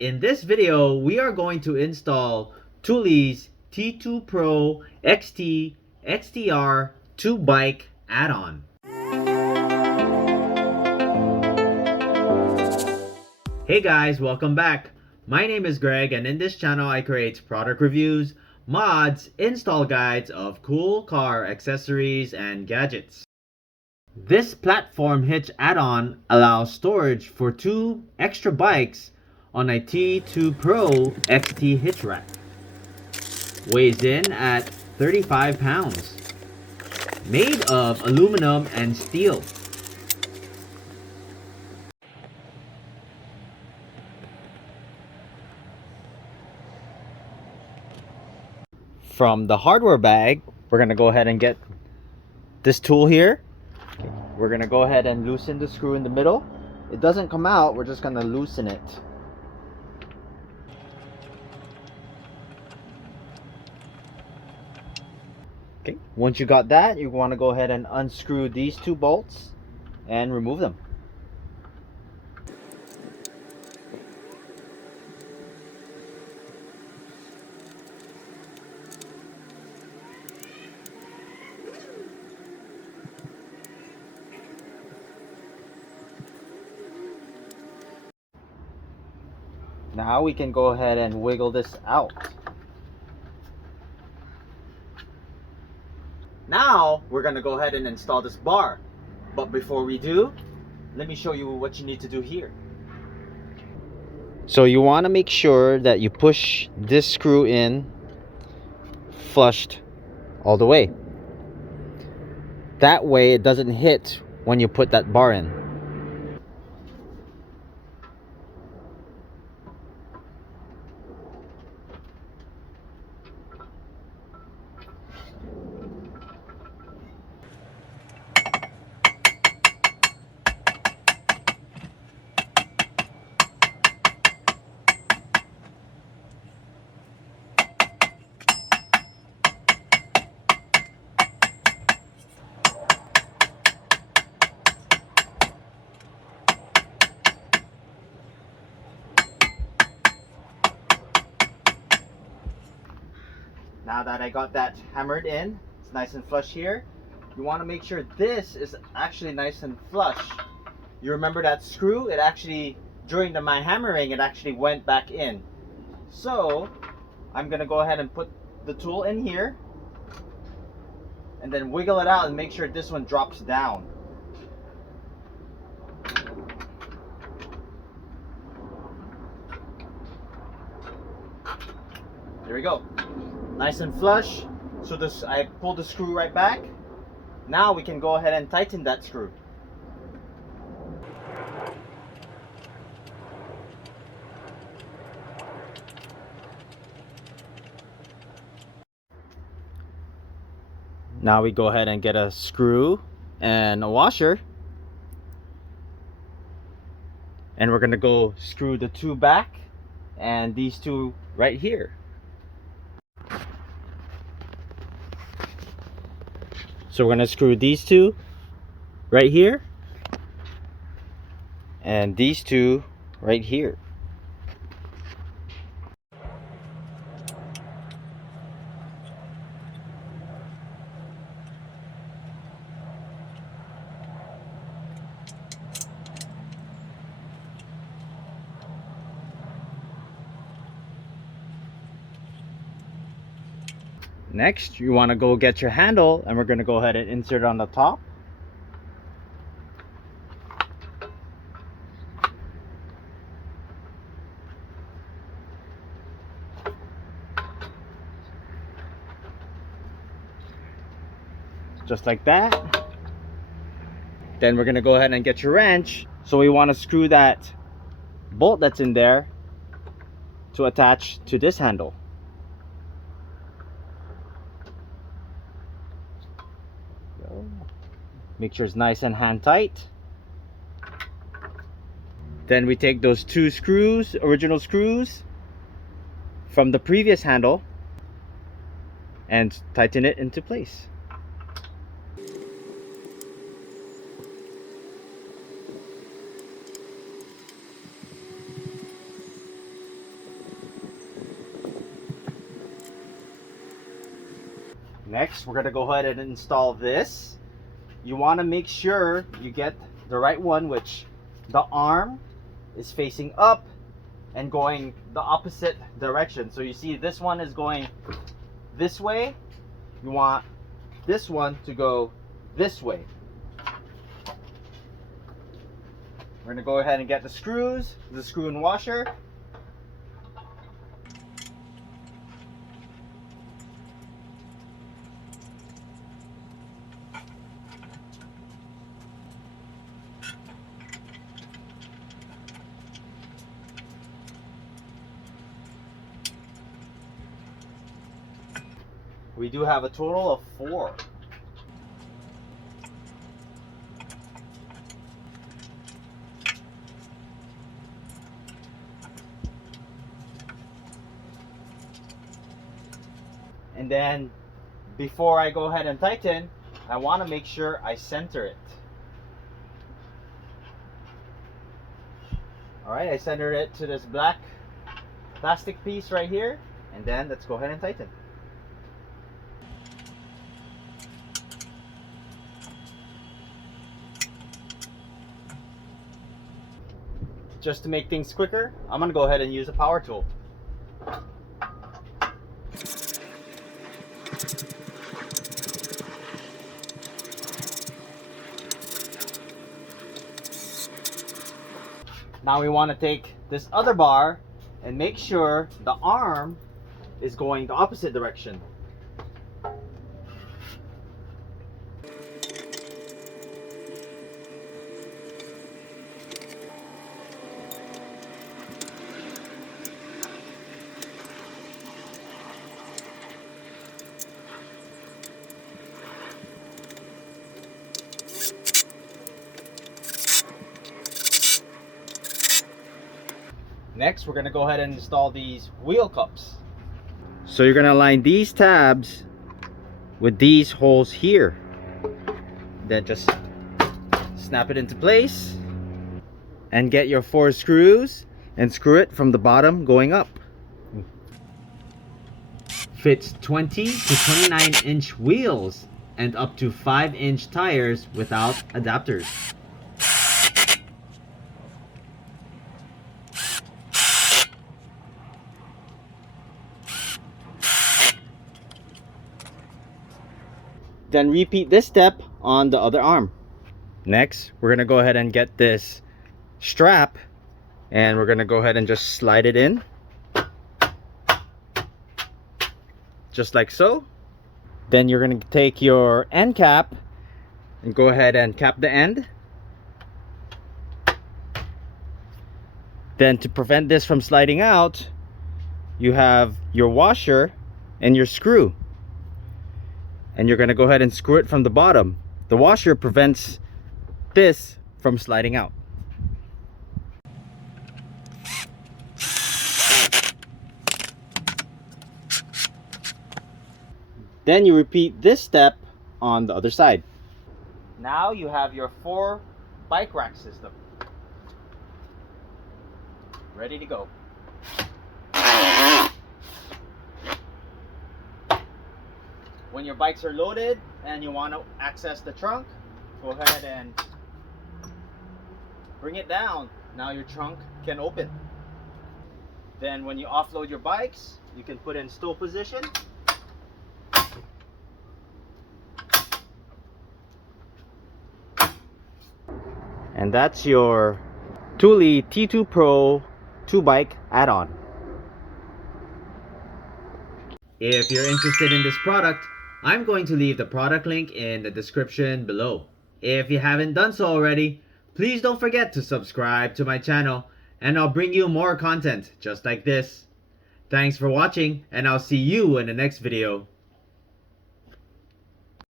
In this video, we are going to install Thule's T2 Pro XT XTR 2 bike add-on. Hey guys, welcome back. My name is Greg, and in this channel I create product reviews, mods, install guides of cool car accessories and gadgets. This platform hitch add-on allows storage for 2 extra bikes on a T2 Pro XT hitch rack. Weighs in at 35 pounds. Made of aluminum and steel. From the hardware bag, we're going to go ahead and get this tool here. We're going to go ahead and loosen the screw in the middle. It doesn't come out, we're just going to loosen it. Okay, once you got that, you want to go ahead and unscrew these 2 bolts and remove them. Now we can go ahead and wiggle this out. Now we're going to go ahead and install this bar. But before we do, let me show you what you need to do here. So you want to make sure that you push this screw in flushed all the way. That way it doesn't hit when you put that bar in. Now that I got that hammered in, it's nice and flush here. You want to make sure this is actually nice and flush. You remember that screw? It actually, during my hammering, it actually went back in. So, I'm going to go ahead and put the tool in here and then wiggle it out and make sure this one drops down. There we go. Nice and flush. So this, I pulled the screw right back. Now we can go ahead and tighten that screw. Now we go ahead and get a screw and a washer. And we're gonna go screw the 2 back and these 2 right here. So we're gonna screw these 2 right here and these 2 right here. Next, you want to go get your handle, and we're going to go ahead and insert it on the top. Just like that. Then we're going to go ahead and get your wrench. So we want to screw that bolt that's in there to attach to this handle. Make sure it's nice and hand tight. Then we take those 2 screws, original screws from the previous handle, and tighten it into place. Next, we're gonna go ahead and install this. You want to make sure you get the right one, which the arm is facing up and going the opposite direction. So you see this one is going this way. You want this one to go this way. We're gonna go ahead and get the screws, the screw and washer. We do have a total of 4. And then before I go ahead and tighten, I want to make sure I center it. Alright, I centered it to this black plastic piece right here. And then let's go ahead and tighten. Just to make things quicker, I'm going to go ahead and use a power tool. Now we want to take this other bar and make sure the arm is going the opposite direction. Next, we're going to go ahead and install these wheel cups. So you're going to align these tabs with these holes here. Then just snap it into place and get your 4 screws and screw it from the bottom going up. Fits 20 to 29-inch wheels and up to 5-inch tires without adapters. Then repeat this step on the other arm. Next, we're gonna go ahead and get this strap and we're gonna go ahead and just slide it in. Just like so. Then you're gonna take your end cap and go ahead and cap the end. Then to prevent this from sliding out, you have your washer and your screw. And you're going to go ahead and screw it from the bottom. The washer prevents this from sliding out. Then you repeat this step on the other side. Now you have your 4 bike rack system ready to go. When your bikes are loaded and you want to access the trunk, go ahead and bring it down. Now your trunk can open. Then when you offload your bikes, you can put in stow position. And that's your Thule T2 Pro 2-bike add-on. If you're interested in this product, I'm going to leave the product link in the description below. If you haven't done so already, please don't forget to subscribe to my channel and I'll bring you more content just like this. Thanks for watching and I'll see you in the next video.